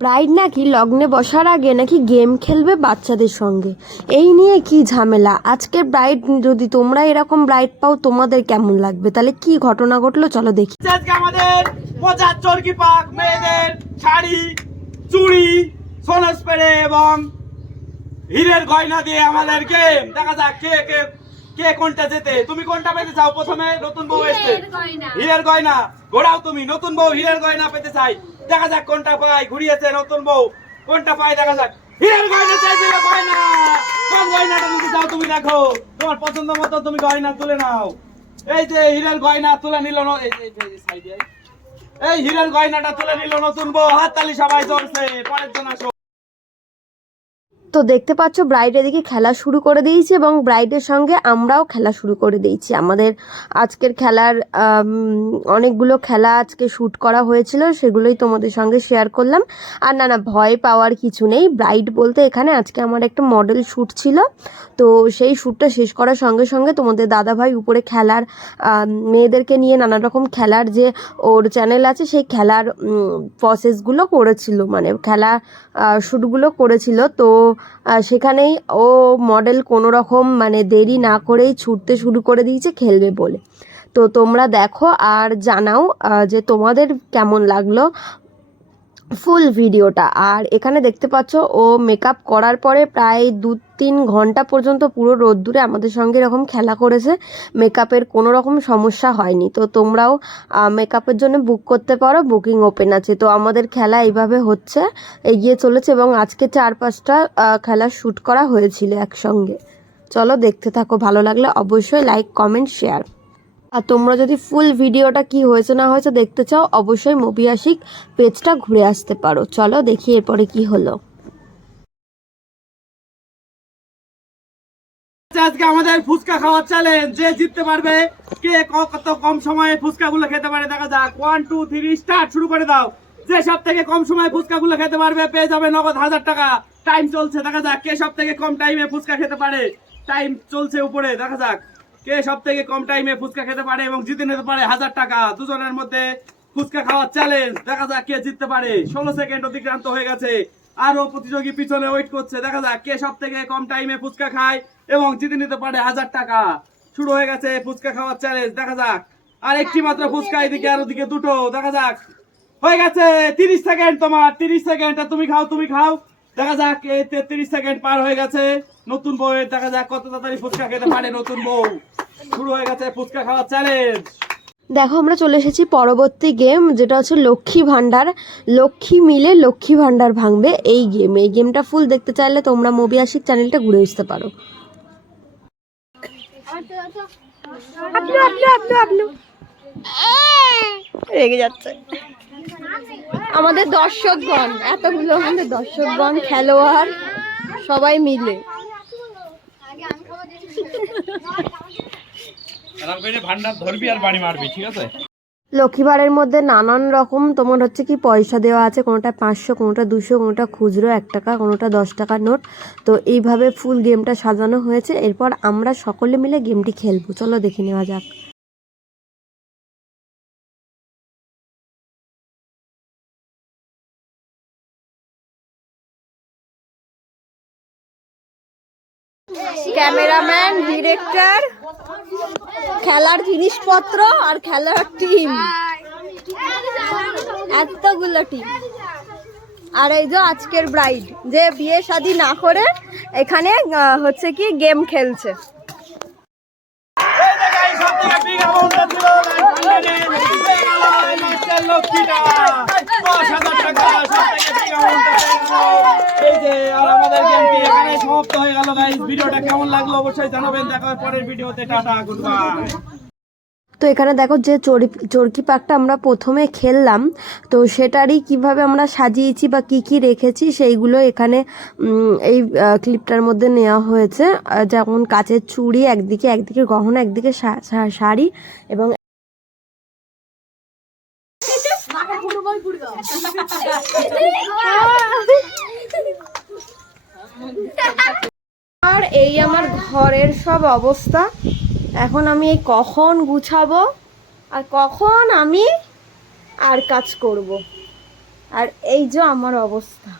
Bride নাকি লগ্নে বসার আগে নাকি গেম খেলবে বাচ্চাদের সঙ্গে। এই নিয়ে কি ঝামেলা। আজকে ব্রাইড যদি তোমরা এরকম ব্রাইড পাও তোমাদের কেমন লাগবে? তাহলে কি ঘটনা ঘটলো চলো দেখি। আজকে আমাদের মজার চরকি পাক মেয়েদের শাড়ি, চুড়ি, সোনার স্প্রে এবং হীরের গয়না দিয়ে আমাদের গেম দেখা যাক কে কে কে কোনটা জেতে। তুমি কোনটা পেতে চাও? প্রথমে নতুন বউ এসেছে, হীরের গয়না ঘোরাও। তুমি নতুন বউ হীরের গয়না পেতে চাই, দেখা যাক কোনটা পাই। ঘুরিয়েছে নতুন বউ, কোনটা পাই দেখা যাক। হীরের গয়না চাইছিল, গয়না। কোন গয়নাটা নিতে চাও তুমি? দেখো তোমার পছন্দ মতো তুমি গয়না তুলে নাও। এই যে হীরের গয়না তুলে নিল, এই হীরের গয়নাটা তুলে নিল নতুন বউ। হাততালি সবাই চলছে। পরের জন আসো। তো দেখতে পাচ্ছ ব্রাইড এদিকে খেলা শুরু করে দিয়েছে এবং ব্রাইডের সঙ্গে আমরাও খেলা শুরু করে দিয়েছি। আমাদের আজকের খেলার অনেকগুলো খেলা আজকে শ্যুট করা হয়েছিল, সেগুলোই তোমাদের সঙ্গে শেয়ার করলাম। আর না ভয় পাওয়ার কিছু নেই। ব্রাইড বলতে এখানে আজকে আমার একটা মডেল শ্যুট ছিল, তো সেই শ্যুটটা শেষ করার সঙ্গে সঙ্গে তোমাদের দাদাভাই উপরে খেলার মেয়েদেরকে নিয়ে নানা রকম খেলার যে ওর চ্যানেল আছে সেই খেলার প্রসেসগুলো করেছিল, মানে খেলা শ্যুটগুলো করেছিল। তো সেখানেই ও মডেল কোনো রকম মানে দেরি না করেই ছুটতে শুরু করে দিয়েছে খেলবে বলে। তো তোমরা দেখো আর জানাও যে তোমাদের কেমন লাগলো ফুল ভিডিওটা। আর এখানে দেখতে পাচ্ছ ও মেকআপ করার পরে প্রায় 2-3 ঘন্টা পর্যন্ত পুরো রোদ্দুরে আমাদের সঙ্গে এরকম খেলা করেছে। মেকআপের কোনো রকম সমস্যা হয়নি। তো তোমরাও মেকআপের জন্য বুক করতে পারো, বুকিং ওপেন আছে। তো আমাদের খেলা এইভাবে হচ্ছে, এগিয়ে চলেছে এবং আজকে 4-5টা খেলা শ্যুট করা হয়েছিল একসঙ্গে। চলো দেখতে থাকো, ভালো লাগলে অবশ্যই লাইক কমেন্ট শেয়ার। আর তোমরা যদি ফুল ভিডিওটা কি হয়েছে না হয়েছে দেখতে চাও অবশ্যই মুভি আশিক পেজটা ঘুরে আসতে পারো। চলো দেখি এরপরে কি হলো। আজকে আমাদের ফুচকা খাওয়ার চ্যালেঞ্জ। যে জিততে পারবে, কে কত কম সময়ে ফুচকা গুলো খেতে পারে দেখা যাক। 1 2 3 স্টার্ট, শুরু করে দাও। যে সব থেকে কম সময়ে ফুচকা গুলো খেতে পারবে পেয়ে যাবে নগদ 1000 টাকা। টাইম চলছে, দেখা যাক কে সব থেকে কম টাইমে ফুচকা খেতে পারে। টাইম চলছে উপরে, দেখা যাক কে সব থেকে কম টাইমে ফুচকা খেতে পারে এবং জিতে নিতে পারে 1000 টাকা। দুজনের মধ্যে ফুচকা খাওয়ার চ্যালেঞ্জ, দেখা যাক কে জিততে পারে। 16 সেকেন্ড অতিক্রান্ত হয়ে গেছে, আরো প্রতিযোগী পিছনে ওয়েট করছে। দেখা যাক কে সব থেকে কম টাইমে ফুচকা খায় এবং জিতে নিতে পারে 1000 টাকা। শুরু হয়ে গেছে ফুচকা খাওয়ার চ্যালেঞ্জ, দেখা যাক। আর একটি মাত্র ফুচকা, এদিকে আর ওদিকে দুটো, দেখা যাক। হয়ে গেছে 30 সেকেন্ড, তোমার 30 সেকেন্ড। তুমি খাও, তুমি খাও, দেখা যাক। 33 সেকেন্ড পার হয়ে গেছে নতুন বউয়ের, দেখা যাক কত তাড়াতাড়ি ফুচকা খেতে পারে নতুন বউ। শুরু হয়ে গেছে ফুচকা খাওয়ার চ্যালেঞ্জ। দেখো আমরা চলে এসেছি পরবর্তী গেম, যেটা হচ্ছে লক্ষ্মী ভাণ্ডার। লক্ষ্মী মিলে লক্ষ্মী ভাণ্ডার ভাঙবে এই গেম। এই গেমটা ফুল দেখতে চাইলে তোমরা মুভি আশিক চ্যানেলটা ঘুরে আসতে পারো। রেগে যাচ্ছে আমাদের দর্শকগণ, এতগুলো আমাদের দর্শকগণ, খেলোয়াড় সবাই মিলে। লক্ষ্মীবারের মধ্যে নানান রকম তোমার হচ্ছে কি পয়সা দেওয়া আছে, কোনোটা 500, কোনোটা 200, কোনোটা খুচরো 1 টাকা, কোনোটা 10 টাকার নোট। তো এইভাবে ফুল গেমটা সাজানো হয়েছে। এরপর আমরা সকলে মিলে গেমটি খেলবো, চলো দেখে নেওয়া যাক। ক্যামেরাম্যান, ডিরেক্টর, খেলার জিনিসপত্র আর খেলার টিম, এতগুলো টিম। আর এই যে আজকের ব্রাইড, যে বিয়ে শাদী না করে এখানে হচ্ছে কি গেম খেলছে। সমাপ্ত হয়ে গেল গাইস। ভিডিওটা কেমন লাগলো অবশ্যই জানাবেন। দেখা হবে পরের ভিডিওতে। Tata, good bye. তো এখানে দেখো যে চরকি পাকটা আমরা প্রথমে খেললাম, তো সেটারই কিভাবে আমরা সাজিয়েছি বা কি কি রেখেছি সেইগুলো এখানে এই ক্লিপটার মধ্যে নেওয়া হয়েছে। যেমন কাচের চুড়ি একদিকে, একদিকে গহনা, একদিকে শাড়ি এবং আর এই আমার ঘরের সব অবস্থা। এখন আমি এই কখন গুছাবো আর কখন আমি আর কাজ করব। আর এই যে আমার অবস্থা।